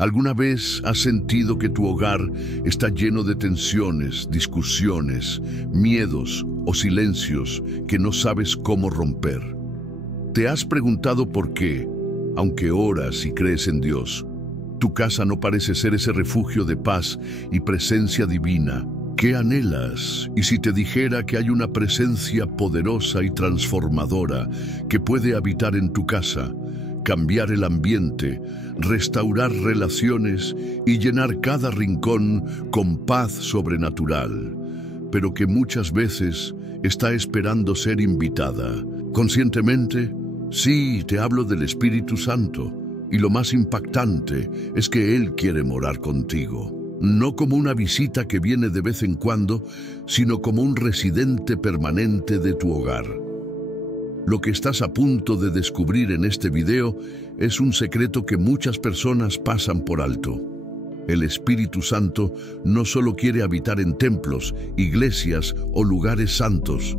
¿Alguna vez has sentido que tu hogar está lleno de tensiones, discusiones, miedos o silencios que no sabes cómo romper? ¿Te has preguntado por qué, aunque oras y crees en Dios, tu casa no parece ser ese refugio de paz y presencia divina? ¿Qué anhelas? Y si te dijera que hay una presencia poderosa y transformadora que puede habitar en tu casa, cambiar el ambiente, restaurar relaciones y llenar cada rincón con paz sobrenatural, pero que muchas veces está esperando ser invitada? ¿Conscientemente? Sí, te hablo del Espíritu Santo, y lo más impactante es que Él quiere morar contigo. No como una visita que viene de vez en cuando, sino como un residente permanente de tu hogar. Lo que estás a punto de descubrir en este video es un secreto que muchas personas pasan por alto. El Espíritu Santo no solo quiere habitar en templos, iglesias o lugares santos.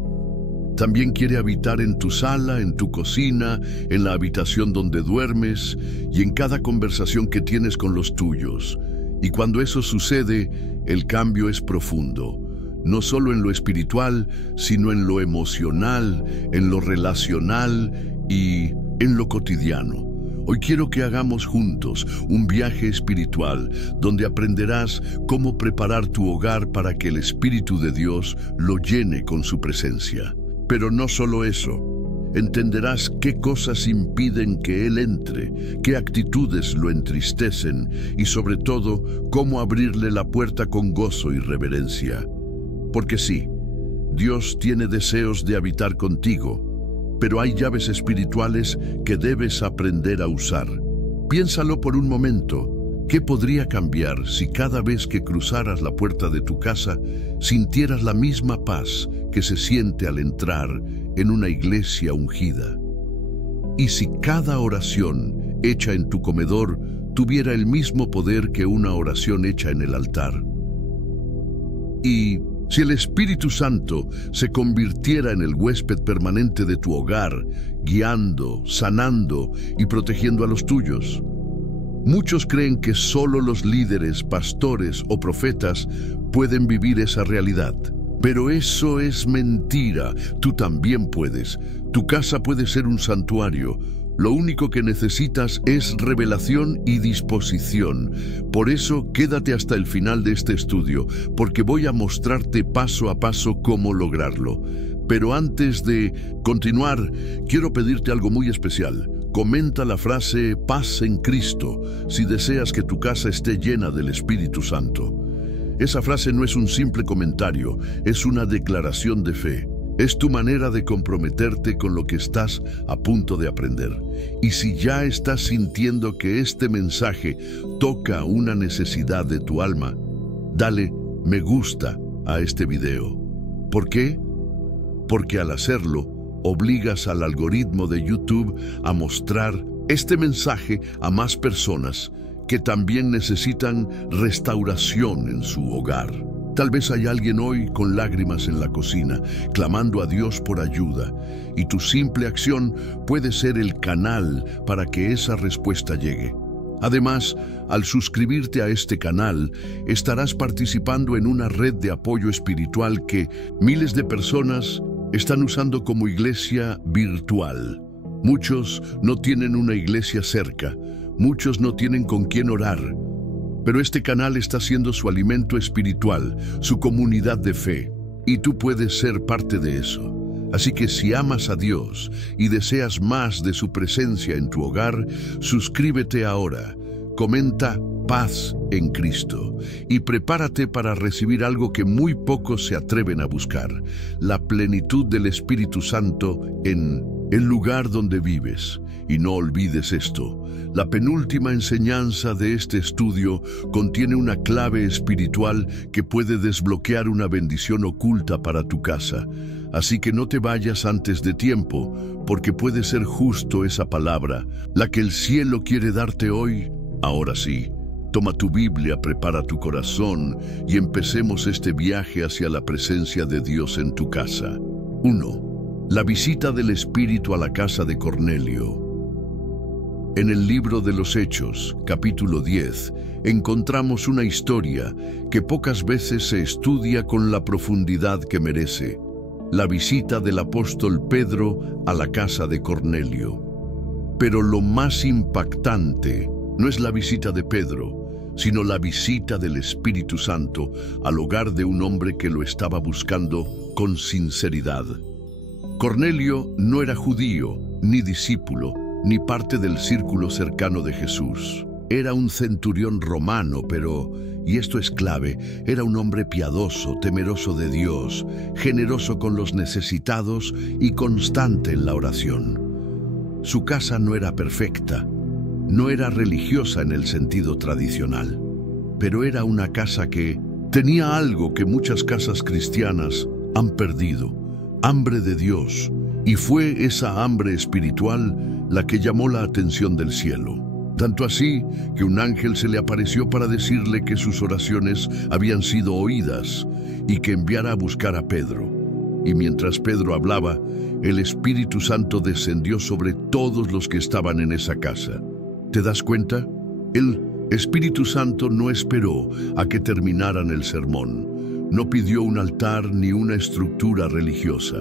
También quiere habitar en tu sala, en tu cocina, en la habitación donde duermes y en cada conversación que tienes con los tuyos. Y cuando eso sucede, el cambio es profundo, no solo en lo espiritual, sino en lo emocional, en lo relacional y en lo cotidiano. Hoy quiero que hagamos juntos un viaje espiritual donde aprenderás cómo preparar tu hogar para que el Espíritu de Dios lo llene con su presencia. Pero no solo eso. Entenderás qué cosas impiden que Él entre, qué actitudes lo entristecen y sobre todo, cómo abrirle la puerta con gozo y reverencia. Porque sí, Dios tiene deseos de habitar contigo, pero hay llaves espirituales que debes aprender a usar. Piénsalo por un momento. ¿Qué podría cambiar si cada vez que cruzaras la puerta de tu casa sintieras la misma paz que se siente al entrar en una iglesia ungida? ¿Y si cada oración hecha en tu comedor tuviera el mismo poder que una oración hecha en el altar? ¿Y si el Espíritu Santo se convirtiera en el huésped permanente de tu hogar, guiando, sanando y protegiendo a los tuyos? Muchos creen que solo los líderes, pastores o profetas pueden vivir esa realidad. Pero eso es mentira. Tú también puedes. Tu casa puede ser un santuario. Lo único que necesitas es revelación y disposición. Por eso, quédate hasta el final de este estudio, porque voy a mostrarte paso a paso cómo lograrlo. Pero antes de continuar, quiero pedirte algo muy especial. Comenta la frase "paz en Cristo" si deseas que tu casa esté llena del Espíritu Santo. Esa frase no es un simple comentario, es una declaración de fe. Es tu manera de comprometerte con lo que estás a punto de aprender. Y si ya estás sintiendo que este mensaje toca una necesidad de tu alma, dale me gusta a este video. ¿Por qué? Porque al hacerlo, obligas al algoritmo de YouTube a mostrar este mensaje a más personas que también necesitan restauración en su hogar. Tal vez hay alguien hoy con lágrimas en la cocina, clamando a Dios por ayuda, y tu simple acción puede ser el canal para que esa respuesta llegue. Además, al suscribirte a este canal, estarás participando en una red de apoyo espiritual que miles de personas están usando como iglesia virtual. Muchos no tienen una iglesia cerca, muchos no tienen con quién orar, pero este canal está siendo su alimento espiritual, su comunidad de fe, y tú puedes ser parte de eso. Así que si amas a Dios y deseas más de su presencia en tu hogar, suscríbete ahora, comenta "paz en Cristo" y prepárate para recibir algo que muy pocos se atreven a buscar: la plenitud del Espíritu Santo en el lugar donde vives. Y no olvides esto: la penúltima enseñanza de este estudio contiene una clave espiritual que puede desbloquear una bendición oculta para tu casa. Así que no te vayas antes de tiempo, porque puede ser justo esa palabra, la que el cielo quiere darte hoy. Ahora sí, toma tu Biblia, prepara tu corazón y empecemos este viaje hacia la presencia de Dios en tu casa. 1. La visita del Espíritu a la casa de Cornelio. En el libro de los Hechos, capítulo 10, encontramos una historia que pocas veces se estudia con la profundidad que merece: la visita del apóstol Pedro a la casa de Cornelio. Pero lo más impactante no es la visita de Pedro, sino la visita del Espíritu Santo al hogar de un hombre que lo estaba buscando con sinceridad. Cornelio no era judío, ni discípulo, ni parte del círculo cercano de Jesús. Era un centurión romano, pero, y esto es clave, era un hombre piadoso, temeroso de Dios, generoso con los necesitados y constante en la oración. Su casa no era perfecta, no era religiosa en el sentido tradicional, pero era una casa que tenía algo que muchas casas cristianas han perdido: hambre de Dios. Y fue esa hambre espiritual la que llamó la atención del cielo. Tanto así que un ángel se le apareció para decirle que sus oraciones habían sido oídas y que enviara a buscar a Pedro. Y mientras Pedro hablaba, el Espíritu Santo descendió sobre todos los que estaban en esa casa. ¿Te das cuenta? El Espíritu Santo no esperó a que terminaran el sermón. No pidió un altar ni una estructura religiosa.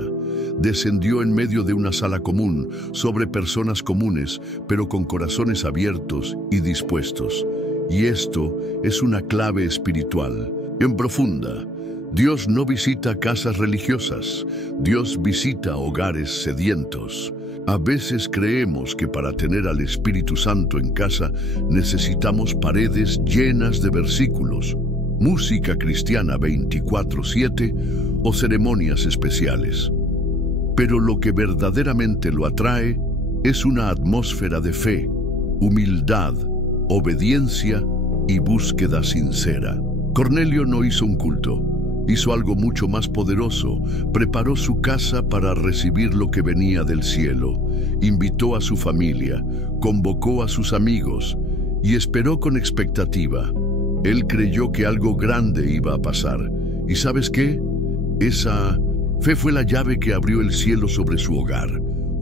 Descendió en medio de una sala común, sobre personas comunes, pero con corazones abiertos y dispuestos. Y esto es una clave espiritual, en profunda. Dios no visita casas religiosas, Dios visita hogares sedientos. A veces creemos que para tener al Espíritu Santo en casa necesitamos paredes llenas de versículos, música cristiana 24/7 o ceremonias especiales. Pero lo que verdaderamente lo atrae es una atmósfera de fe, humildad, obediencia y búsqueda sincera. Cornelio no hizo un culto, hizo algo mucho más poderoso. Preparó su casa para recibir lo que venía del cielo. Invitó a su familia, convocó a sus amigos y esperó con expectativa. Él creyó que algo grande iba a pasar. ¿Y sabes qué? Esa fe fue la llave que abrió el cielo sobre su hogar.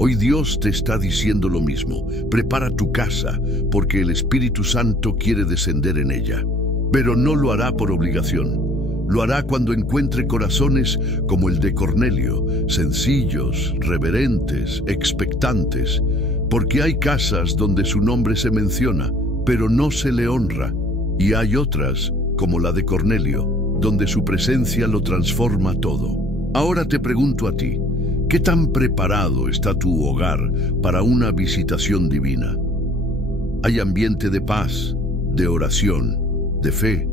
Hoy Dios te está diciendo lo mismo. Prepara tu casa, porque el Espíritu Santo quiere descender en ella. Pero no lo hará por obligación. Lo hará cuando encuentre corazones como el de Cornelio, sencillos, reverentes, expectantes. Porque hay casas donde su nombre se menciona, pero no se le honra. Y hay otras, como la de Cornelio, donde su presencia lo transforma todo. Ahora te pregunto a ti, ¿qué tan preparado está tu hogar para una visitación divina? ¿Hay ambiente de paz, de oración, de fe?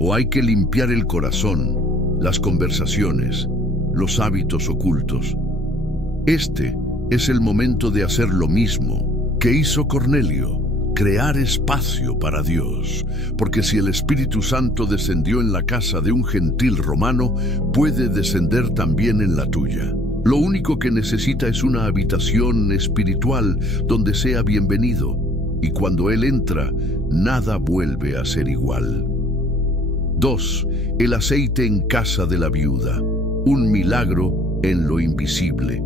¿O hay que limpiar el corazón, las conversaciones, los hábitos ocultos? Este es el momento de hacer lo mismo que hizo Cornelio: crear espacio para Dios, porque si el Espíritu Santo descendió en la casa de un gentil romano, puede descender también en la tuya. Lo único que necesita es una habitación espiritual donde sea bienvenido, y cuando Él entra, nada vuelve a ser igual. 2. El aceite en casa de la viuda, un milagro en lo invisible.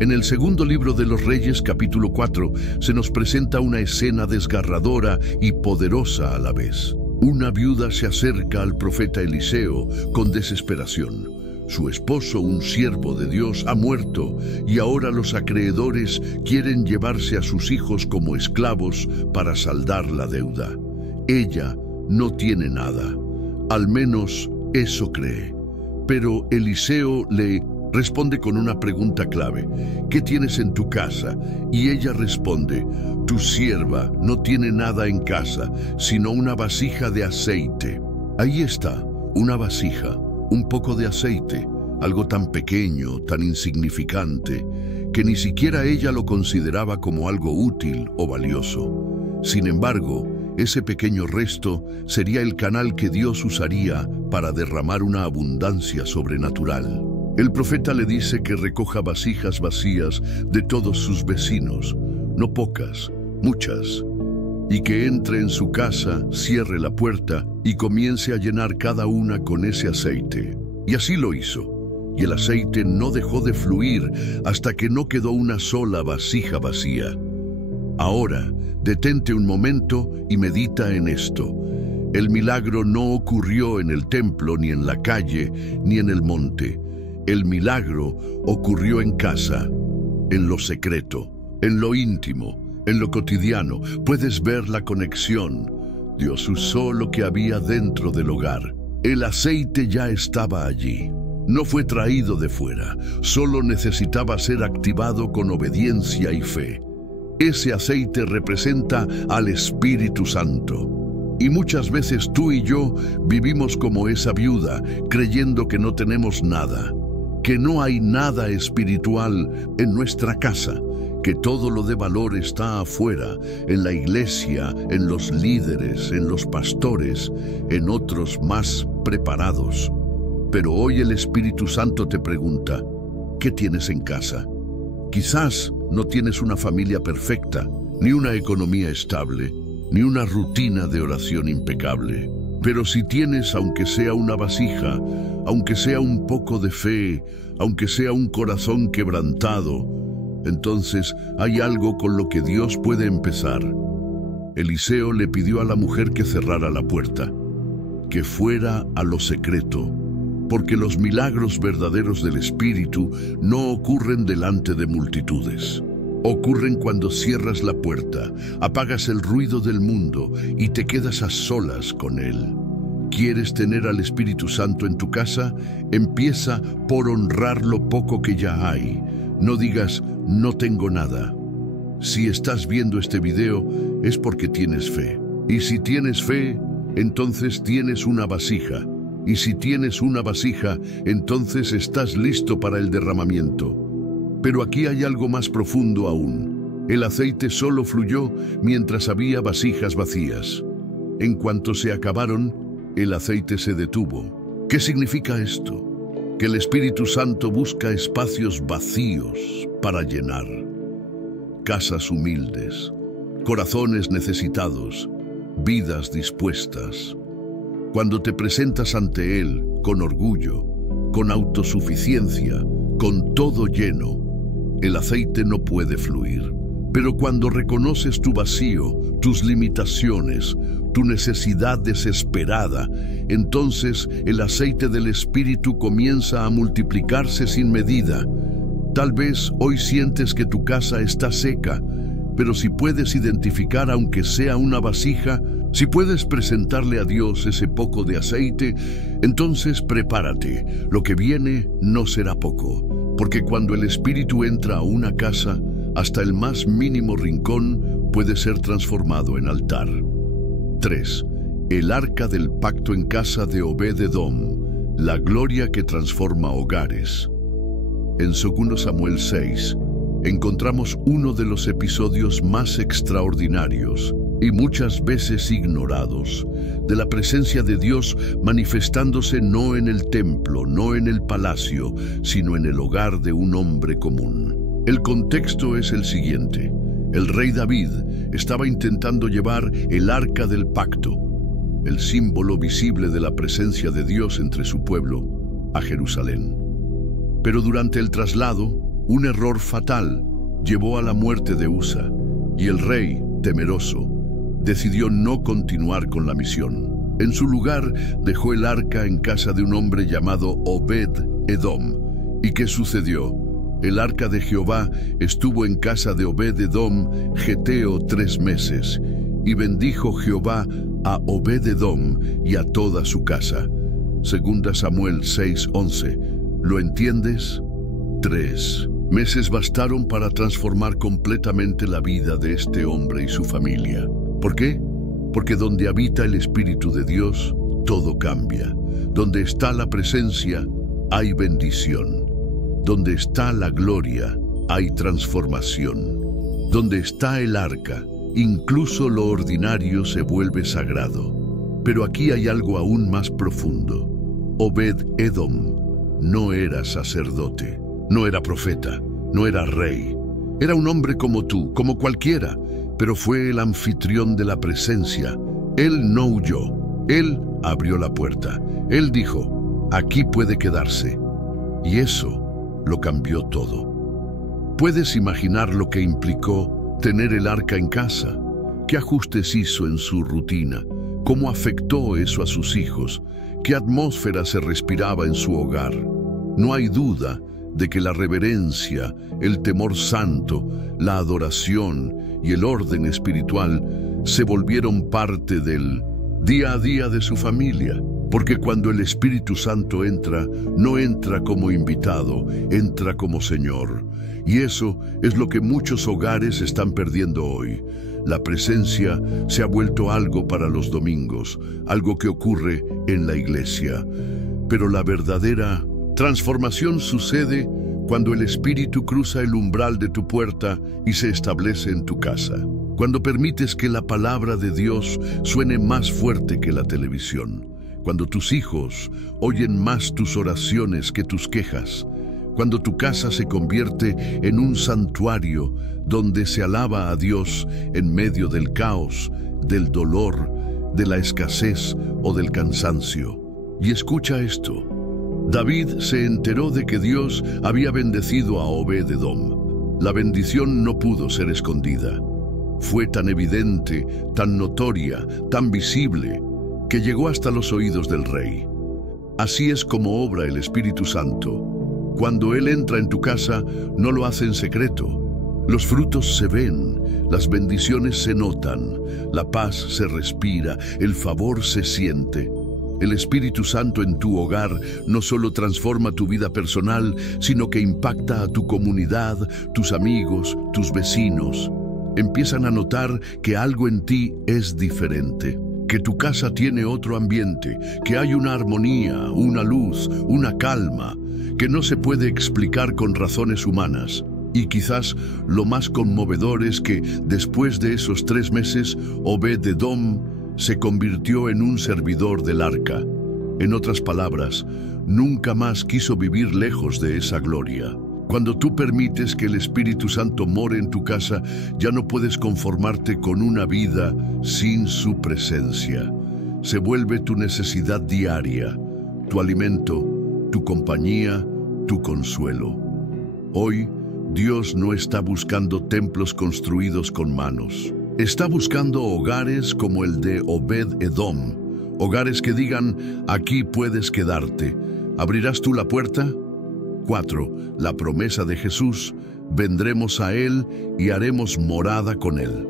En el segundo libro de los Reyes, capítulo 4, se nos presenta una escena desgarradora y poderosa a la vez. Una viuda se acerca al profeta Eliseo con desesperación. Su esposo, un siervo de Dios, ha muerto y ahora los acreedores quieren llevarse a sus hijos como esclavos para saldar la deuda. Ella no tiene nada, al menos eso cree. Pero Eliseo le responde con una pregunta clave: ¿qué tienes en tu casa? Y ella responde: tu sierva no tiene nada en casa, sino una vasija de aceite. Ahí está, una vasija, un poco de aceite, algo tan pequeño, tan insignificante, que ni siquiera ella lo consideraba como algo útil o valioso. Sin embargo, ese pequeño resto sería el canal que Dios usaría para derramar una abundancia sobrenatural. El profeta le dice que recoja vasijas vacías de todos sus vecinos, no pocas, muchas, y que entre en su casa, cierre la puerta y comience a llenar cada una con ese aceite. Y así lo hizo, y el aceite no dejó de fluir hasta que no quedó una sola vasija vacía. Ahora, detente un momento y medita en esto. El milagro no ocurrió en el templo, ni en la calle, ni en el monte. El milagro ocurrió en casa, en lo secreto, en lo íntimo, en lo cotidiano. Puedes ver la conexión. Dios usó lo que había dentro del hogar. El aceite ya estaba allí. No fue traído de fuera, solo necesitaba ser activado con obediencia y fe. Ese aceite representa al Espíritu Santo. Y muchas veces tú y yo vivimos como esa viuda, creyendo que no tenemos nada, que no hay nada espiritual en nuestra casa, que todo lo de valor está afuera, en la iglesia, en los líderes, en los pastores, en otros más preparados. Pero hoy el Espíritu Santo te pregunta, ¿qué tienes en casa? Quizás no tienes una familia perfecta, ni una economía estable, ni una rutina de oración impecable. Pero si tienes, aunque sea una vasija, aunque sea un poco de fe, aunque sea un corazón quebrantado, entonces hay algo con lo que Dios puede empezar. Eliseo le pidió a la mujer que cerrara la puerta, que fuera a lo secreto, porque los milagros verdaderos del Espíritu no ocurren delante de multitudes. Ocurren cuando cierras la puerta, apagas el ruido del mundo y te quedas a solas con Él. ¿Quieres tener al Espíritu Santo en tu casa? Empieza por honrar lo poco que ya hay. No digas, no tengo nada. Si estás viendo este video, es porque tienes fe. Y si tienes fe, entonces tienes una vasija. Y si tienes una vasija, entonces estás listo para el derramamiento. Pero aquí hay algo más profundo aún. El aceite solo fluyó mientras había vasijas vacías. En cuanto se acabaron, el aceite se detuvo. ¿Qué significa esto? Que el Espíritu Santo busca espacios vacíos para llenar. Casas humildes, corazones necesitados, vidas dispuestas. Cuando te presentas ante Él con orgullo, con autosuficiencia, con todo lleno, el aceite no puede fluir. Pero cuando reconoces tu vacío, tus limitaciones, tu necesidad desesperada, entonces el aceite del Espíritu comienza a multiplicarse sin medida. Tal vez hoy sientes que tu casa está seca, pero si puedes identificar aunque sea una vasija, si puedes presentarle a Dios ese poco de aceite, entonces prepárate, lo que viene no será poco, porque cuando el Espíritu entra a una casa, hasta el más mínimo rincón puede ser transformado en altar. 3. El arca del pacto en casa de Obed-Edom, la gloria que transforma hogares. En 2 Samuel 6, encontramos uno de los episodios más extraordinarios y muchas veces ignorados, de la presencia de Dios manifestándose no en el templo, no en el palacio, sino en el hogar de un hombre común. El contexto es el siguiente. El rey David estaba intentando llevar el arca del pacto, el símbolo visible de la presencia de Dios entre su pueblo, a Jerusalén. Pero durante el traslado, un error fatal llevó a la muerte de Usa, y el rey, temeroso, decidió no continuar con la misión. En su lugar, dejó el arca en casa de un hombre llamado Obed-Edom. ¿Y qué sucedió? El arca de Jehová estuvo en casa de Obed-Edom, geteo, 3 meses, y bendijo Jehová a Obed-Edom y a toda su casa. 2 Samuel 6:11. ¿Lo entiendes? 3 meses bastaron para transformar completamente la vida de este hombre y su familia. ¿Por qué? Porque donde habita el Espíritu de Dios, todo cambia. Donde está la presencia, hay bendición. Donde está la gloria, hay transformación. Donde está el arca, incluso lo ordinario se vuelve sagrado. Pero aquí hay algo aún más profundo. Obed-Edom no era sacerdote, no era profeta, no era rey. Era un hombre como tú, como cualquiera, pero fue el anfitrión de la presencia. Él no huyó, él abrió la puerta. Él dijo, aquí puede quedarse. Y eso lo cambió todo. ¿Puedes imaginar lo que implicó tener el arca en casa? ¿Qué ajustes hizo en su rutina? ¿Cómo afectó eso a sus hijos? ¿Qué atmósfera se respiraba en su hogar? No hay duda de que la reverencia, el temor santo, la adoración y el orden espiritual se volvieron parte del día a día de su familia. Porque cuando el Espíritu Santo entra, no entra como invitado, entra como Señor. Y eso es lo que muchos hogares están perdiendo hoy. La presencia se ha vuelto algo para los domingos, algo que ocurre en la iglesia. Pero la verdadera transformación sucede cuando el Espíritu cruza el umbral de tu puerta y se establece en tu casa. Cuando permites que la palabra de Dios suene más fuerte que la televisión. Cuando tus hijos oyen más tus oraciones que tus quejas. Cuando tu casa se convierte en un santuario donde se alaba a Dios en medio del caos, del dolor, de la escasez o del cansancio. Y escucha esto. David se enteró de que Dios había bendecido a Obed-Edom. La bendición no pudo ser escondida. Fue tan evidente, tan notoria, tan visible, que llegó hasta los oídos del rey. Así es como obra el Espíritu Santo. Cuando Él entra en tu casa, no lo hace en secreto. Los frutos se ven, las bendiciones se notan, la paz se respira, el favor se siente. El Espíritu Santo en tu hogar no solo transforma tu vida personal, sino que impacta a tu comunidad, tus amigos, tus vecinos. Empiezan a notar que algo en ti es diferente, que tu casa tiene otro ambiente, que hay una armonía, una luz, una calma, que no se puede explicar con razones humanas. Y quizás lo más conmovedor es que después de esos 3 meses, Obed-Edom se convirtió en un servidor del arca. En otras palabras, nunca más quiso vivir lejos de esa gloria. Cuando tú permites que el Espíritu Santo more en tu casa, ya no puedes conformarte con una vida sin su presencia. Se vuelve tu necesidad diaria, tu alimento, tu compañía, tu consuelo. Hoy, Dios no está buscando templos construidos con manos. Está buscando hogares como el de Obed-Edom. Hogares que digan, aquí puedes quedarte. ¿Abrirás tú la puerta? 4. La promesa de Jesús, vendremos a Él y haremos morada con Él.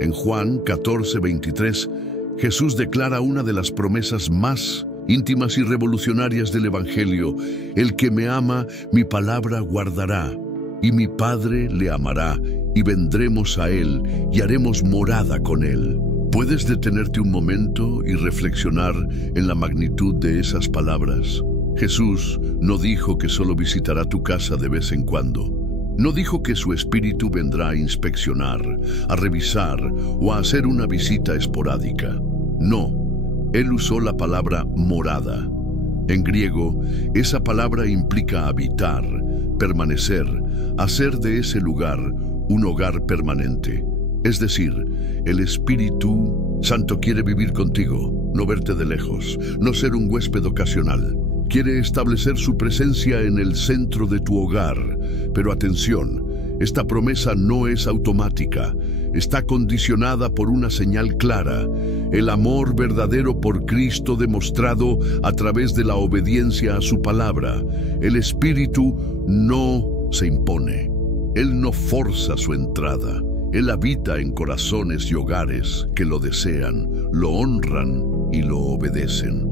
En Juan 14:23, Jesús declara una de las promesas más íntimas y revolucionarias del Evangelio: el que me ama, mi palabra guardará, y mi Padre le amará, y vendremos a Él y haremos morada con Él. ¿Puedes detenerte un momento y reflexionar en la magnitud de esas palabras? Jesús no dijo que solo visitará tu casa de vez en cuando. No dijo que su Espíritu vendrá a inspeccionar, a revisar o a hacer una visita esporádica. No, Él usó la palabra morada. En griego, esa palabra implica habitar, permanecer, hacer de ese lugar un hogar permanente. Es decir, el Espíritu Santo quiere vivir contigo, no verte de lejos, no ser un huésped ocasional. Quiere establecer su presencia en el centro de tu hogar. Pero atención, esta promesa no es automática. Está condicionada por una señal clara: el amor verdadero por Cristo demostrado a través de la obediencia a su palabra. El Espíritu no se impone. Él no forza su entrada. Él habita en corazones y hogares que lo desean, lo honran y lo obedecen.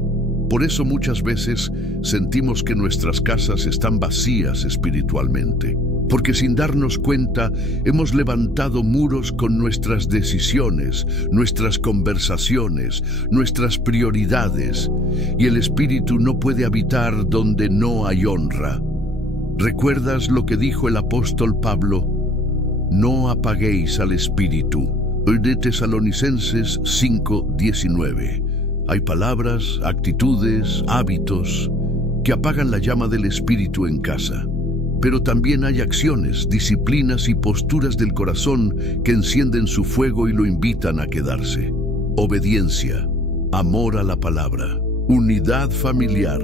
Por eso muchas veces sentimos que nuestras casas están vacías espiritualmente, porque sin darnos cuenta hemos levantado muros con nuestras decisiones, nuestras conversaciones, nuestras prioridades, y el Espíritu no puede habitar donde no hay honra. ¿Recuerdas lo que dijo el apóstol Pablo? No apaguéis al Espíritu. De Tesalonicenses 5:19. Hay palabras, actitudes, hábitos que apagan la llama del Espíritu en casa. Pero también hay acciones, disciplinas y posturas del corazón que encienden su fuego y lo invitan a quedarse. Obediencia, amor a la palabra, unidad familiar,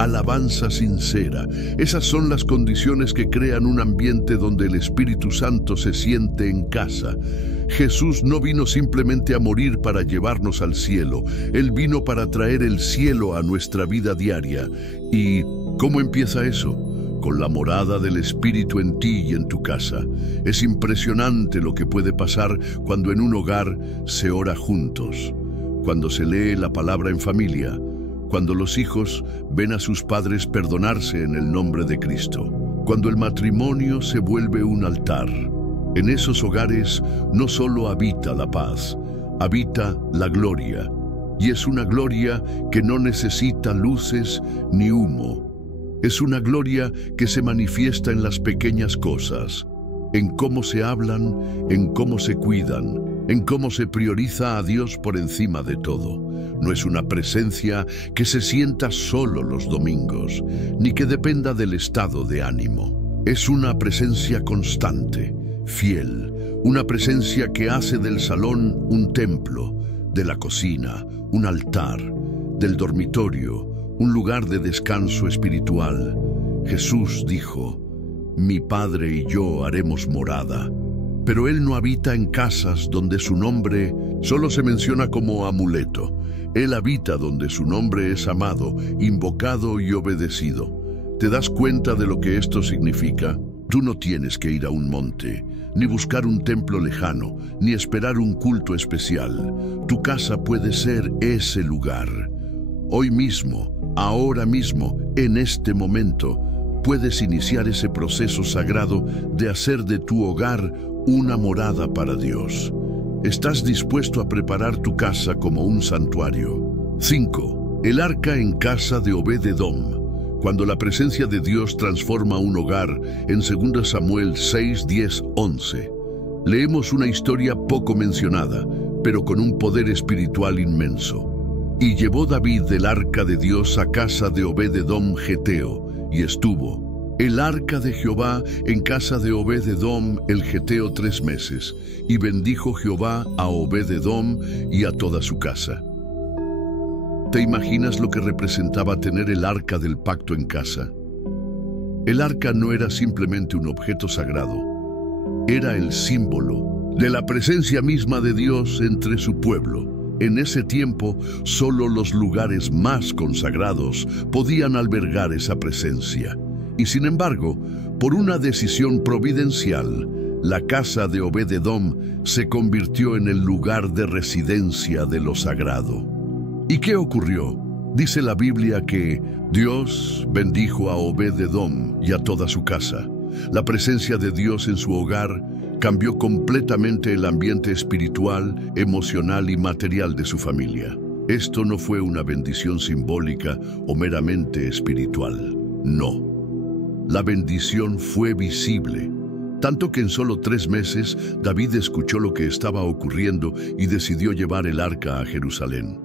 alabanza sincera. Esas son las condiciones que crean un ambiente donde el Espíritu Santo se siente en casa. Jesús no vino simplemente a morir para llevarnos al cielo. Él vino para traer el cielo a nuestra vida diaria. ¿Y cómo empieza eso? Con la morada del Espíritu en ti y en tu casa. Es impresionante lo que puede pasar cuando en un hogar se ora juntos, cuando se lee la palabra en familia, cuando los hijos ven a sus padres perdonarse en el nombre de Cristo, cuando el matrimonio se vuelve un altar. En esos hogares no solo habita la paz, habita la gloria, y es una gloria que no necesita luces ni humo. Es una gloria que se manifiesta en las pequeñas cosas, en cómo se hablan, en cómo se cuidan, en cómo se prioriza a Dios por encima de todo. No es una presencia que se sienta solo los domingos, ni que dependa del estado de ánimo. Es una presencia constante, fiel, una presencia que hace del salón un templo, de la cocina un altar, del dormitorio un lugar de descanso espiritual. Jesús dijo: «Mi Padre y yo haremos morada». Pero Él no habita en casas donde su nombre solo se menciona como amuleto. Él habita donde su nombre es amado, invocado y obedecido. ¿Te das cuenta de lo que esto significa? Tú no tienes que ir a un monte, ni buscar un templo lejano, ni esperar un culto especial. Tu casa puede ser ese lugar. Hoy mismo, ahora mismo, en este momento, puedes iniciar ese proceso sagrado de hacer de tu hogar una morada para Dios. ¿Estás dispuesto a preparar tu casa como un santuario? 5. El arca en casa de Obed-Edom. Cuando la presencia de Dios transforma un hogar, en 2 Samuel 6, 10, 11, leemos una historia poco mencionada, pero con un poder espiritual inmenso. Y llevó David el arca de Dios a casa de Obed-Edom Geteo, y estuvo el arca de Jehová en casa de Obed-Edom el Geteo 3 meses, y bendijo Jehová a Obed-Edom y a toda su casa. ¿Te imaginas lo que representaba tener el arca del pacto en casa? El arca no era simplemente un objeto sagrado, era el símbolo de la presencia misma de Dios entre su pueblo. En ese tiempo, solo los lugares más consagrados podían albergar esa presencia. Y sin embargo, por una decisión providencial, la casa de Obed-Edom se convirtió en el lugar de residencia de lo sagrado. ¿Y qué ocurrió? Dice la Biblia que Dios bendijo a Obed-Edom y a toda su casa. La presencia de Dios en su hogar cambió completamente el ambiente espiritual, emocional y material de su familia. Esto no fue una bendición simbólica o meramente espiritual. No. La bendición fue visible. Tanto que en solo 3 meses, David escuchó lo que estaba ocurriendo y decidió llevar el arca a Jerusalén.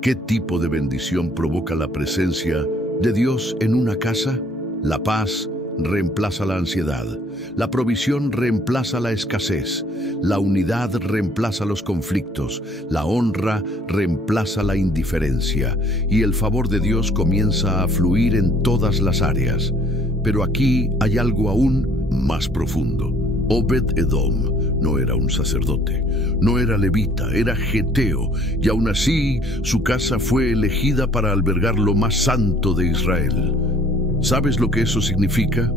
¿Qué tipo de bendición provoca la presencia de Dios en una casa? La paz reemplaza la ansiedad, la provisión reemplaza la escasez, la unidad reemplaza los conflictos, la honra reemplaza la indiferencia, y el favor de Dios comienza a fluir en todas las áreas. Pero aquí hay algo aún más profundo. Obed-Edom no era un sacerdote, no era levita, era geteo, y aún así su casa fue elegida para albergar lo más santo de Israel. ¿Sabes lo que eso significa?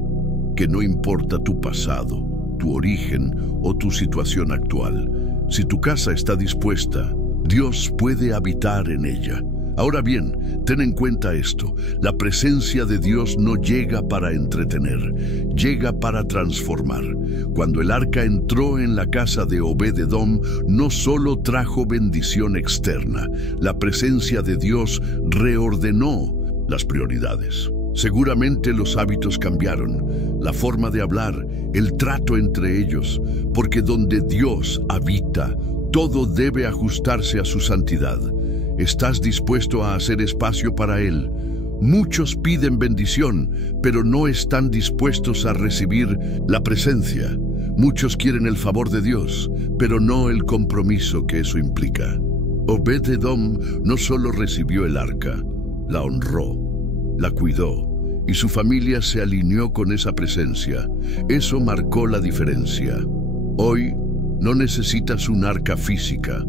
Que no importa tu pasado, tu origen o tu situación actual. Si tu casa está dispuesta, Dios puede habitar en ella. Ahora bien, ten en cuenta esto: la presencia de Dios no llega para entretener, llega para transformar. Cuando el arca entró en la casa de Obed-Edom, no solo trajo bendición externa, la presencia de Dios reordenó las prioridades. Seguramente los hábitos cambiaron, la forma de hablar, el trato entre ellos, porque donde Dios habita, todo debe ajustarse a su santidad. ¿Estás dispuesto a hacer espacio para Él? Muchos piden bendición, pero no están dispuestos a recibir la presencia. Muchos quieren el favor de Dios, pero no el compromiso que eso implica. Obed-Edom no solo recibió el arca, la honró. la cuidó, y su familia se alineó con esa presencia. Eso marcó la diferencia. Hoy no necesitas un arca física.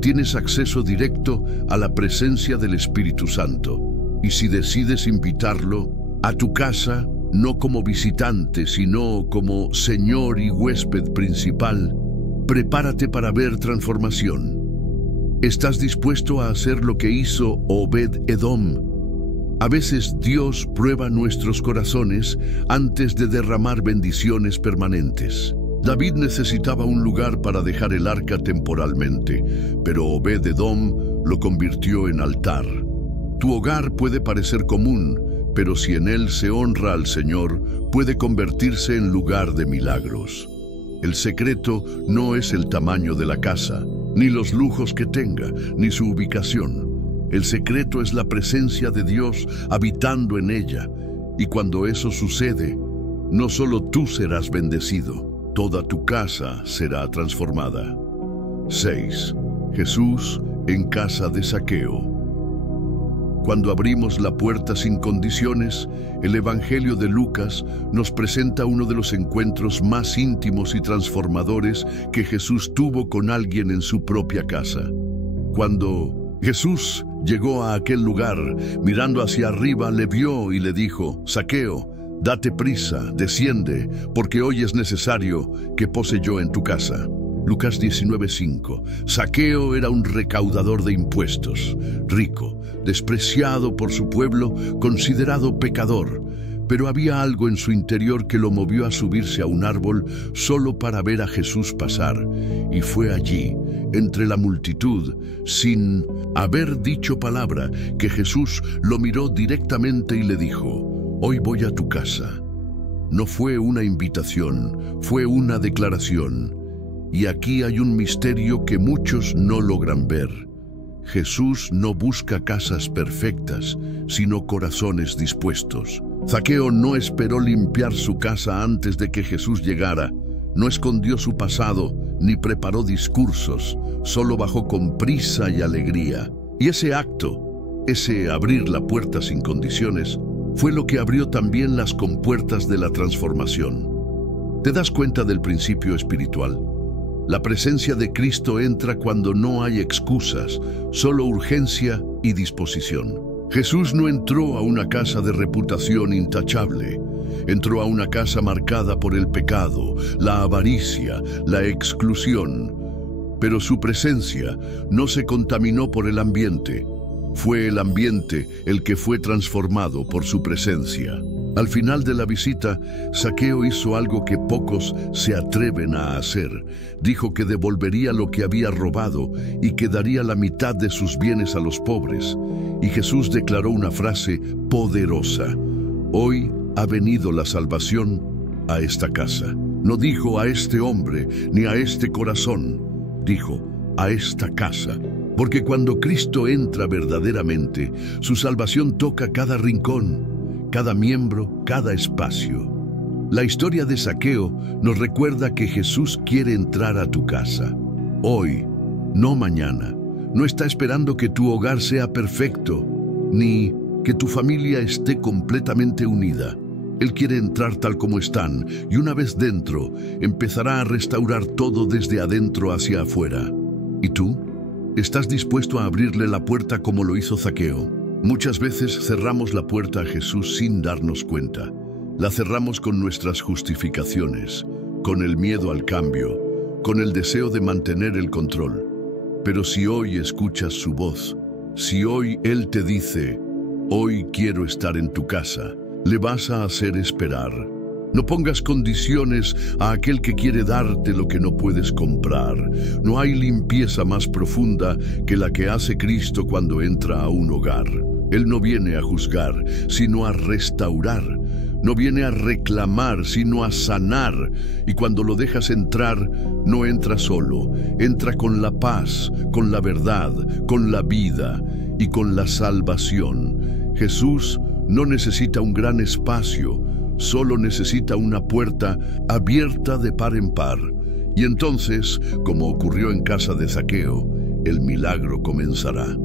Tienes acceso directo a la presencia del Espíritu Santo. Y si decides invitarlo a tu casa, no como visitante, sino como Señor y huésped principal, prepárate para ver transformación. ¿Estás dispuesto a hacer lo que hizo Obed-Edom? A veces Dios prueba nuestros corazones antes de derramar bendiciones permanentes. David necesitaba un lugar para dejar el arca temporalmente, pero Obed-Edom lo convirtió en altar. Tu hogar puede parecer común, pero si en él se honra al Señor, puede convertirse en lugar de milagros. El secreto no es el tamaño de la casa, ni los lujos que tenga, ni su ubicación. El secreto es la presencia de Dios habitando en ella. Y cuando eso sucede, no solo tú serás bendecido, toda tu casa será transformada. 6. Jesús en casa de Zaqueo. Cuando abrimos la puerta sin condiciones, el Evangelio de Lucas nos presenta uno de los encuentros más íntimos y transformadores que Jesús tuvo con alguien en su propia casa. Cuando Jesús llegó a aquel lugar, mirando hacia arriba, le vio y le dijo: Zaqueo, date prisa, desciende, porque hoy es necesario que pose yo en tu casa. Lucas 19:5. Zaqueo era un recaudador de impuestos, rico, despreciado por su pueblo, considerado pecador, pero había algo en su interior que lo movió a subirse a un árbol solo para ver a Jesús pasar, y fue allí, entre la multitud, sin haber dicho palabra, que Jesús lo miró directamente y le dijo: hoy voy a tu casa. No fue una invitación, fue una declaración. Y aquí hay un misterio que muchos no logran ver. Jesús no busca casas perfectas, sino corazones dispuestos. Zaqueo no esperó limpiar su casa antes de que Jesús llegara. No escondió su pasado, ni preparó discursos, solo bajó con prisa y alegría. Y ese acto, ese abrir la puerta sin condiciones, fue lo que abrió también las compuertas de la transformación. ¿Te das cuenta del principio espiritual? La presencia de Cristo entra cuando no hay excusas, solo urgencia y disposición. Jesús no entró a una casa de reputación intachable. Entró a una casa marcada por el pecado, la avaricia, la exclusión. Pero su presencia no se contaminó por el ambiente. Fue el ambiente el que fue transformado por su presencia. Al final de la visita, Zaqueo hizo algo que pocos se atreven a hacer. Dijo que devolvería lo que había robado y que daría la mitad de sus bienes a los pobres. Y Jesús declaró una frase poderosa: hoy ha venido la salvación a esta casa. No dijo a este hombre ni a este corazón, dijo a esta casa. Porque cuando Cristo entra verdaderamente, su salvación toca cada rincón, cada miembro, cada espacio. La historia de Zaqueo nos recuerda que Jesús quiere entrar a tu casa. Hoy, no mañana. No está esperando que tu hogar sea perfecto, ni que tu familia esté completamente unida. Él quiere entrar tal como están, y una vez dentro, empezará a restaurar todo desde adentro hacia afuera. ¿Y tú? ¿Estás dispuesto a abrirle la puerta como lo hizo Zaqueo? Muchas veces cerramos la puerta a Jesús sin darnos cuenta. La cerramos con nuestras justificaciones, con el miedo al cambio, con el deseo de mantener el control. Pero si hoy escuchas su voz, si hoy Él te dice: hoy quiero estar en tu casa, le vas a hacer esperar. No pongas condiciones a aquel que quiere darte lo que no puedes comprar. No hay limpieza más profunda que la que hace Cristo cuando entra a un hogar. Él no viene a juzgar, sino a restaurar. No viene a reclamar, sino a sanar. Y cuando lo dejas entrar, no entra solo. Entra con la paz, con la verdad, con la vida y con la salvación. Jesús no necesita un gran espacio, solo necesita una puerta abierta de par en par. Y entonces, como ocurrió en casa de Zaqueo, el milagro comenzará.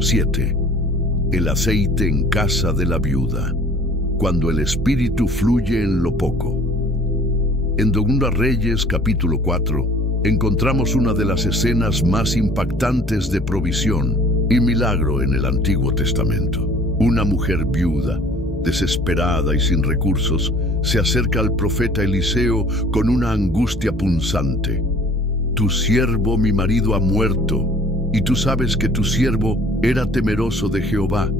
7. El aceite en casa de la viuda. Cuando el espíritu fluye en lo poco. En 2 Reyes, capítulo 4, encontramos una de las escenas más impactantes de provisión y milagro en el Antiguo Testamento. Una mujer viuda, desesperada y sin recursos, se acerca al profeta Eliseo con una angustia punzante. Tu siervo, mi marido, ha muerto, y tú sabes que tu siervo era temeroso de Jehová,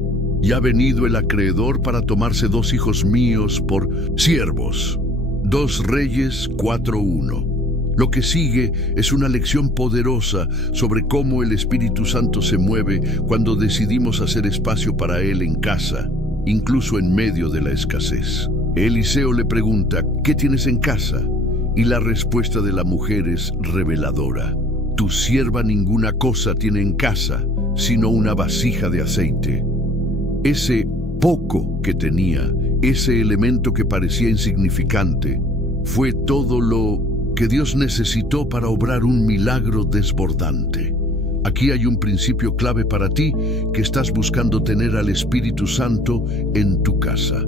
y ha venido el acreedor para tomarse 2 hijos míos por siervos. 2 Reyes 4:1. Lo que sigue es una lección poderosa sobre cómo el Espíritu Santo se mueve cuando decidimos hacer espacio para Él en casa, incluso en medio de la escasez. Eliseo le pregunta, ¿qué tienes en casa? Y la respuesta de la mujer es reveladora. Tu sierva ninguna cosa tiene en casa, sino una vasija de aceite. Ese poco que tenía, ese elemento que parecía insignificante, fue todo lo que Dios necesitó para obrar un milagro desbordante. Aquí hay un principio clave para ti que estás buscando tener al Espíritu Santo en tu casa.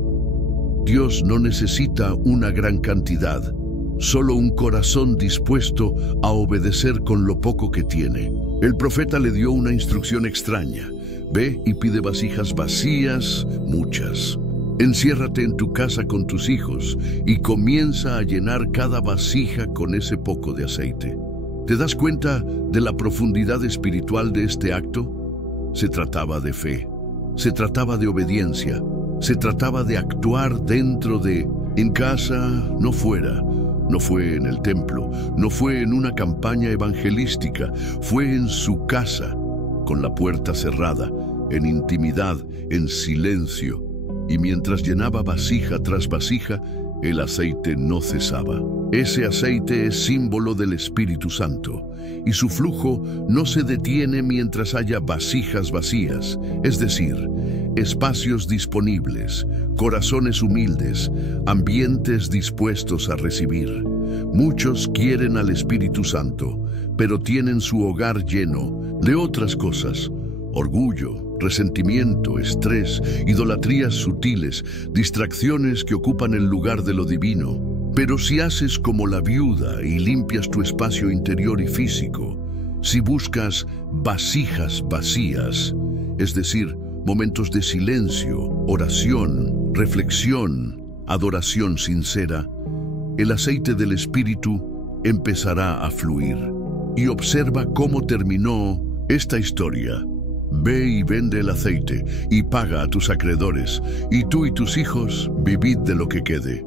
Dios no necesita una gran cantidad, solo un corazón dispuesto a obedecer con lo poco que tiene. El profeta le dio una instrucción extraña. Ve y pide vasijas vacías, muchas. Enciérrate en tu casa con tus hijos y comienza a llenar cada vasija con ese poco de aceite. ¿Te das cuenta de la profundidad espiritual de este acto? Se trataba de fe, se trataba de obediencia, se trataba de actuar dentro de, en casa, no fuera. No fue en el templo, no fue en una campaña evangelística, fue en su casa, con la puerta cerrada, en intimidad, en silencio. Y mientras llenaba vasija tras vasija, el aceite no cesaba. Ese aceite es símbolo del Espíritu Santo, y su flujo no se detiene mientras haya vasijas vacías, es decir, espacios disponibles, corazones humildes, ambientes dispuestos a recibir. Muchos quieren al Espíritu Santo, pero tienen su hogar lleno de otras cosas: orgullo, resentimiento, estrés, idolatrías sutiles, distracciones que ocupan el lugar de lo divino. Pero si haces como la viuda y limpias tu espacio interior y físico, si buscas vasijas vacías, es decir, momentos de silencio, oración, reflexión, adoración sincera, el aceite del Espíritu empezará a fluir. Y observa cómo terminó esta historia. Ve y vende el aceite y paga a tus acreedores, y tú y tus hijos vivid de lo que quede.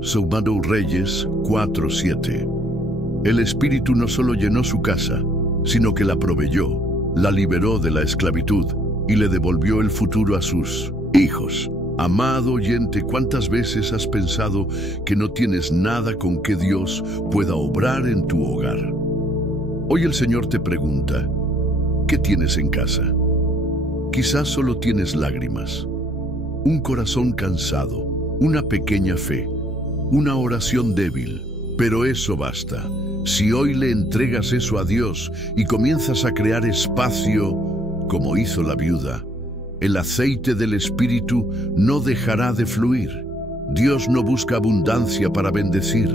2 Reyes 4:7. El Espíritu no solo llenó su casa, sino que la proveyó, la liberó de la esclavitud y le devolvió el futuro a sus hijos. Amado oyente, ¿cuántas veces has pensado que no tienes nada con que Dios pueda obrar en tu hogar? Hoy el Señor te pregunta, ¿qué tienes en casa? Quizás solo tienes lágrimas, un corazón cansado, una pequeña fe, una oración débil, pero eso basta. Si hoy le entregas eso a Dios y comienzas a crear espacio, como hizo la viuda, el aceite del Espíritu no dejará de fluir. Dios no busca abundancia para bendecir,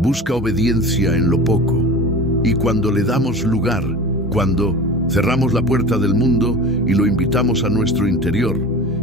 busca obediencia en lo poco. Y cuando le damos lugar, cuando cerramos la puerta del mundo y lo invitamos a nuestro interior,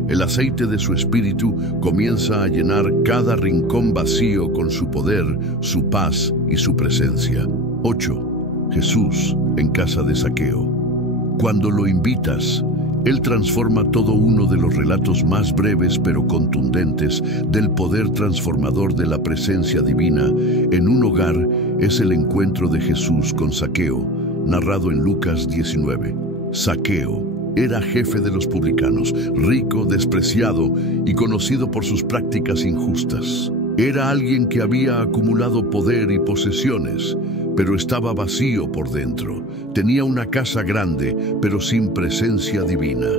el aceite de su Espíritu comienza a llenar cada rincón vacío con su poder, su paz y su presencia. 8. Jesús en casa de Zaqueo. Cuando lo invitas, Él transforma todo uno de los relatos más breves pero contundentes del poder transformador de la presencia divina. En un hogar es el encuentro de Jesús con Zaqueo, narrado en Lucas 19. Zaqueo era jefe de los publicanos, rico, despreciado y conocido por sus prácticas injustas. Era alguien que había acumulado poder y posesiones, pero estaba vacío por dentro. Tenía una casa grande, pero sin presencia divina.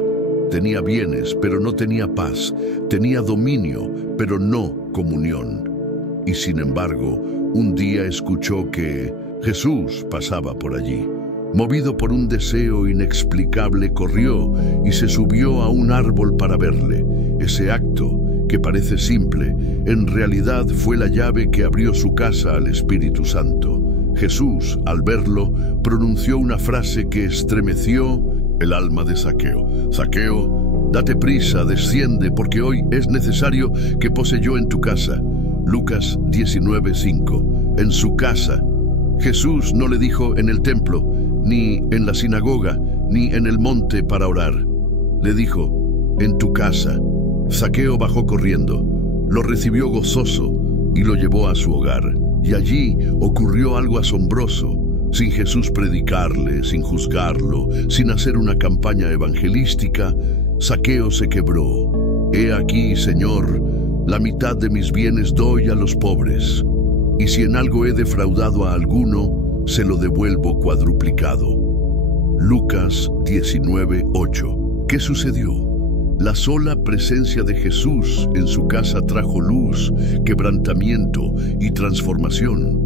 Tenía bienes, pero no tenía paz. Tenía dominio, pero no comunión. Y sin embargo, un día escuchó que Jesús pasaba por allí. Movido por un deseo inexplicable, corrió y se subió a un árbol para verle. Ese acto, que parece simple, en realidad fue la llave que abrió su casa al Espíritu Santo. Jesús, al verlo, pronunció una frase que estremeció el alma de Zaqueo. Zaqueo, date prisa, desciende, porque hoy es necesario que pose yo en tu casa. Lucas 19:5. En su casa. Jesús no le dijo en el templo, ni en la sinagoga, ni en el monte para orar. Le dijo, en tu casa. Zaqueo bajó corriendo, lo recibió gozoso y lo llevó a su hogar. Y allí ocurrió algo asombroso. Sin Jesús predicarle, sin juzgarlo, sin hacer una campaña evangelística, Zaqueo se quebró. He aquí, Señor, la mitad de mis bienes doy a los pobres, y si en algo he defraudado a alguno, se lo devuelvo cuadruplicado. Lucas 19:8. ¿Qué sucedió? La sola presencia de Jesús en su casa trajo luz, quebrantamiento y transformación.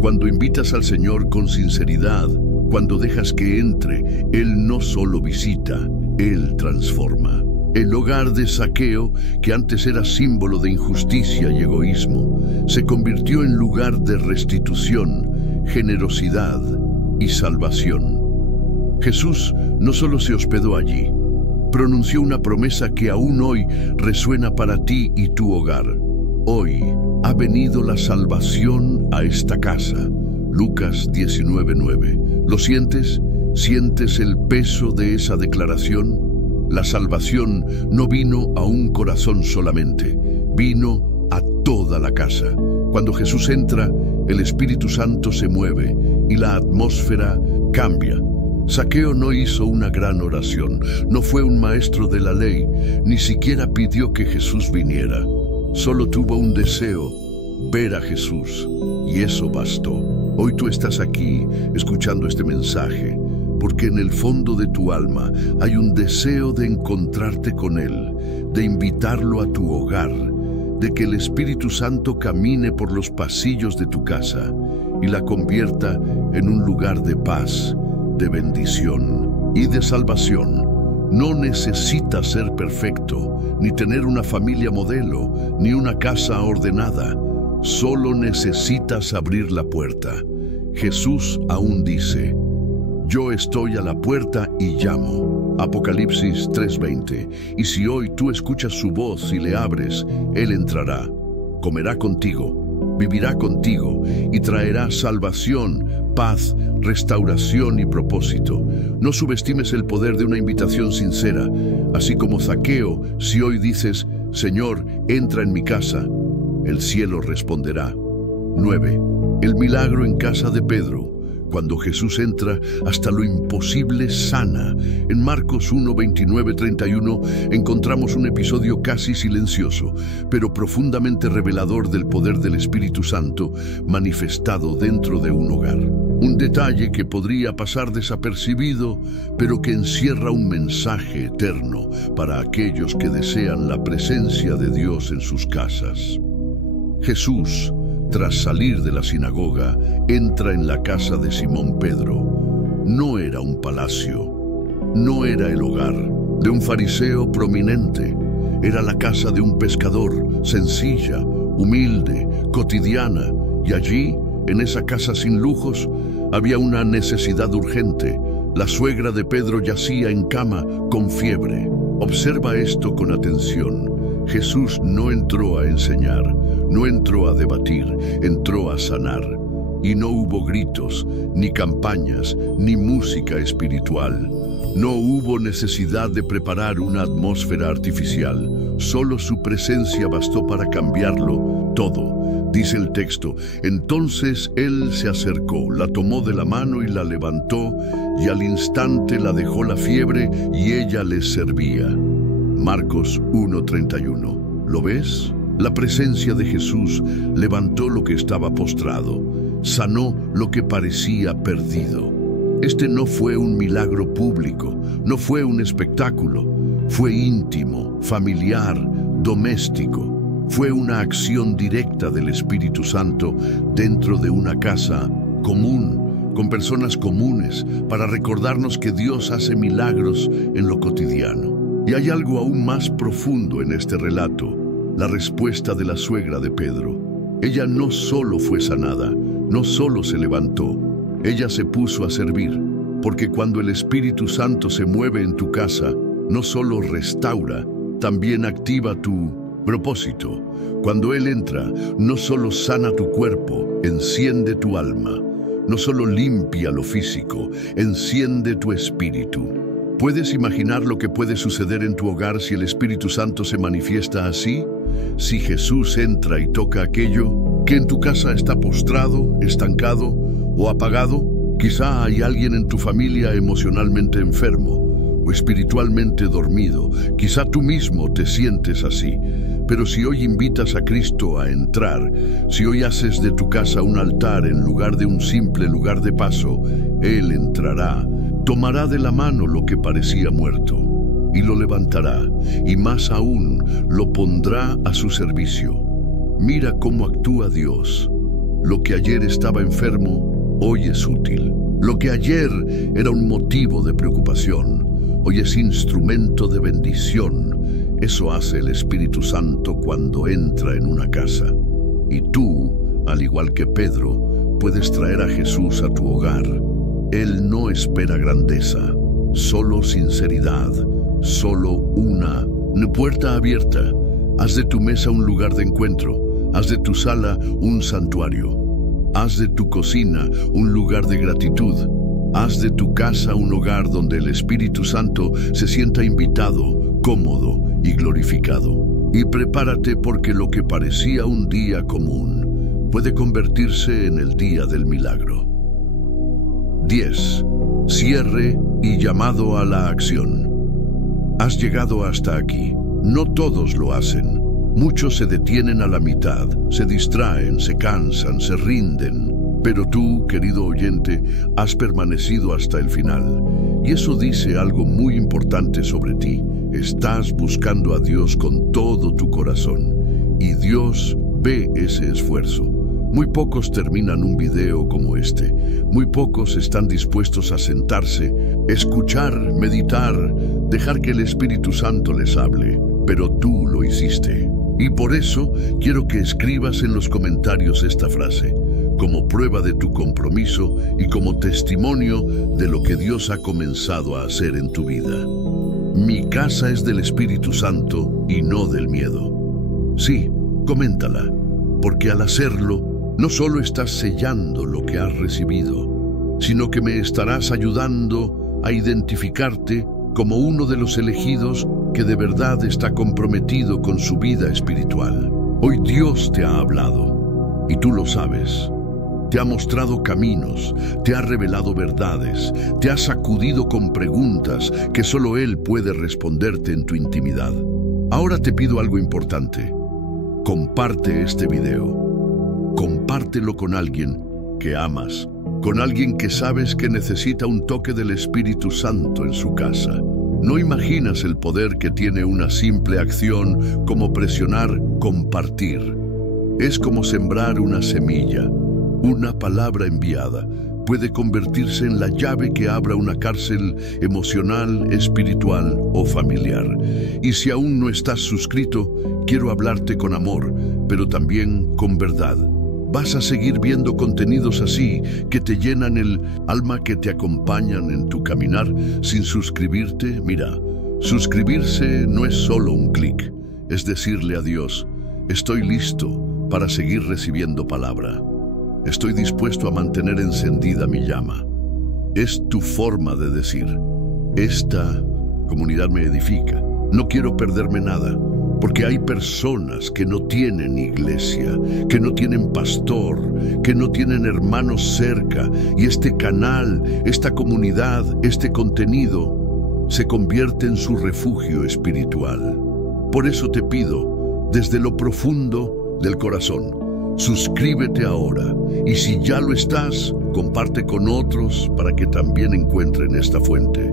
Cuando invitas al Señor con sinceridad, cuando dejas que entre, Él no solo visita, Él transforma. El hogar de Zaqueo, que antes era símbolo de injusticia y egoísmo, se convirtió en lugar de restitución, generosidad y salvación. Jesús no solo se hospedó allí, pronunció una promesa que aún hoy resuena para ti y tu hogar. Hoy ha venido la salvación a esta casa. Lucas 19:9. ¿Lo sientes? ¿Sientes el peso de esa declaración? La salvación no vino a un corazón solamente, vino a toda la casa. Cuando Jesús entra, el Espíritu Santo se mueve y la atmósfera cambia. Zaqueo no hizo una gran oración, no fue un maestro de la ley, ni siquiera pidió que Jesús viniera. Solo tuvo un deseo, ver a Jesús, y eso bastó. Hoy tú estás aquí, escuchando este mensaje, porque en el fondo de tu alma hay un deseo de encontrarte con Él, de invitarlo a tu hogar, de que el Espíritu Santo camine por los pasillos de tu casa y la convierta en un lugar de paz, de bendición y de salvación. No necesitas ser perfecto, ni tener una familia modelo, ni una casa ordenada. Solo necesitas abrir la puerta. Jesús aún dice, yo estoy a la puerta y llamo. Apocalipsis 3:20. Y si hoy tú escuchas su voz y le abres, Él entrará, comerá contigo, vivirá contigo y traerá salvación, paz, restauración y propósito. No subestimes el poder de una invitación sincera. Así como Zaqueo, si hoy dices, Señor, entra en mi casa, el cielo responderá. 9. El milagro en casa de Pedro. Cuando Jesús entra, hasta lo imposible sana. En Marcos 1:29-31 encontramos un episodio casi silencioso, pero profundamente revelador del poder del Espíritu Santo manifestado dentro de un hogar. Un detalle que podría pasar desapercibido, pero que encierra un mensaje eterno para aquellos que desean la presencia de Dios en sus casas. Jesús, tras salir de la sinagoga, entra en la casa de Simón Pedro. No era un palacio, no era el hogar de un fariseo prominente, era la casa de un pescador, sencilla, humilde, cotidiana, y allí, en esa casa sin lujos, había una necesidad urgente. La suegra de Pedro yacía en cama con fiebre. Observa esto con atención. Jesús no entró a enseñar, no entró a debatir, entró a sanar. Y no hubo gritos, ni campañas, ni música espiritual. No hubo necesidad de preparar una atmósfera artificial. Solo su presencia bastó para cambiarlo todo. Dice el texto, entonces él se acercó, la tomó de la mano y la levantó, y al instante la dejó la fiebre y ella les servía. Marcos 1:31. ¿Lo ves? La presencia de Jesús levantó lo que estaba postrado, sanó lo que parecía perdido. Este no fue un milagro público, no fue un espectáculo, fue íntimo, familiar, doméstico. Fue una acción directa del Espíritu Santo dentro de una casa común con personas comunes, para recordarnos que Dios hace milagros en lo cotidiano. Y hay algo aún más profundo en este relato, la respuesta de la suegra de Pedro. Ella no solo fue sanada, no solo se levantó, ella se puso a servir, porque cuando el Espíritu Santo se mueve en tu casa, no solo restaura, también activa tu propósito. Cuando Él entra, no solo sana tu cuerpo, enciende tu alma. No solo limpia lo físico, enciende tu espíritu. ¿Puedes imaginar lo que puede suceder en tu hogar si el Espíritu Santo se manifiesta así? Si Jesús entra y toca aquello que en tu casa está postrado, estancado o apagado. Quizá hay alguien en tu familia emocionalmente enfermo o espiritualmente dormido. Quizá tú mismo te sientes así. Pero si hoy invitas a Cristo a entrar, si hoy haces de tu casa un altar en lugar de un simple lugar de paso, Él entrará, tomará de la mano lo que parecía muerto y lo levantará, y más aún, lo pondrá a su servicio. Mira cómo actúa Dios. Lo que ayer estaba enfermo, hoy es útil. Lo que ayer era un motivo de preocupación, hoy es instrumento de bendición. Eso hace el Espíritu Santo cuando entra en una casa. Y tú, al igual que Pedro, puedes traer a Jesús a tu hogar. Él no espera grandeza, solo sinceridad, solo una puerta abierta. Haz de tu mesa un lugar de encuentro, haz de tu sala un santuario, haz de tu cocina un lugar de gratitud, haz de tu casa un hogar donde el Espíritu Santo se sienta invitado, cómodo y glorificado. Y prepárate, porque lo que parecía un día común puede convertirse en el día del milagro. 10. Cierre y llamado a la acción. Has llegado hasta aquí. No todos lo hacen. Muchos se detienen a la mitad, se distraen, se cansan, se rinden. Pero tú, querido oyente, has permanecido hasta el final. Y eso dice algo muy importante sobre ti. Estás buscando a Dios con todo tu corazón. Y Dios ve ese esfuerzo. Muy pocos terminan un video como este. Muy pocos están dispuestos a sentarse, escuchar, meditar, dejar que el Espíritu Santo les hable. Pero tú lo hiciste. Y por eso quiero que escribas en los comentarios esta frase, como prueba de tu compromiso y como testimonio de lo que Dios ha comenzado a hacer en tu vida. Mi casa es del Espíritu Santo y no del miedo. Sí, coméntala, porque al hacerlo, no solo estás sellando lo que has recibido, sino que me estarás ayudando a identificarte como uno de los elegidos que de verdad está comprometido con su vida espiritual. Hoy Dios te ha hablado, y tú lo sabes. Te ha mostrado caminos, te ha revelado verdades, te ha sacudido con preguntas que solo Él puede responderte en tu intimidad. Ahora te pido algo importante. Comparte este video. Compártelo con alguien que amas, con alguien que sabes que necesita un toque del Espíritu Santo en su casa. No imaginas el poder que tiene una simple acción como presionar compartir. Es como sembrar una semilla. Una palabra enviada puede convertirse en la llave que abra una cárcel emocional, espiritual o familiar. Y si aún no estás suscrito, quiero hablarte con amor, pero también con verdad. Vas a seguir viendo contenidos así que te llenan el alma, que te acompañan en tu caminar sin suscribirte. Mira, suscribirse no es solo un clic, es decirle a Dios, estoy listo para seguir recibiendo palabra. Estoy dispuesto a mantener encendida mi llama. Es tu forma de decir, esta comunidad me edifica. No quiero perderme nada, porque hay personas que no tienen iglesia, que no tienen pastor, que no tienen hermanos cerca, y este canal, esta comunidad, este contenido se convierte en su refugio espiritual. Por eso te pido, desde lo profundo del corazón, suscríbete ahora, y si ya lo estás, comparte con otros para que también encuentren esta fuente.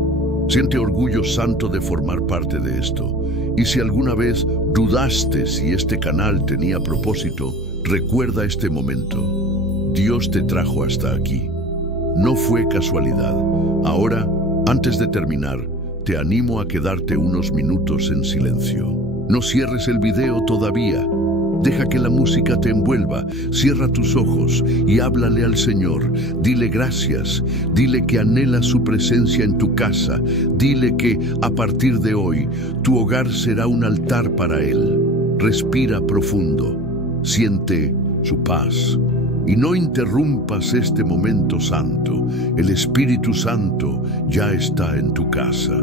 Siente orgullo santo de formar parte de esto. Y si alguna vez dudaste si este canal tenía propósito, recuerda este momento. Dios te trajo hasta aquí. no fue casualidad. Ahora, antes de terminar, te animo a quedarte unos minutos en silencio. No cierres el video todavía. Deja que la música te envuelva. Cierra tus ojos y háblale al Señor. Dile gracias. Dile que anhelas su presencia en tu casa. Dile que, a partir de hoy, tu hogar será un altar para Él. Respira profundo. Siente su paz. Y no interrumpas este momento santo. El Espíritu Santo ya está en tu casa.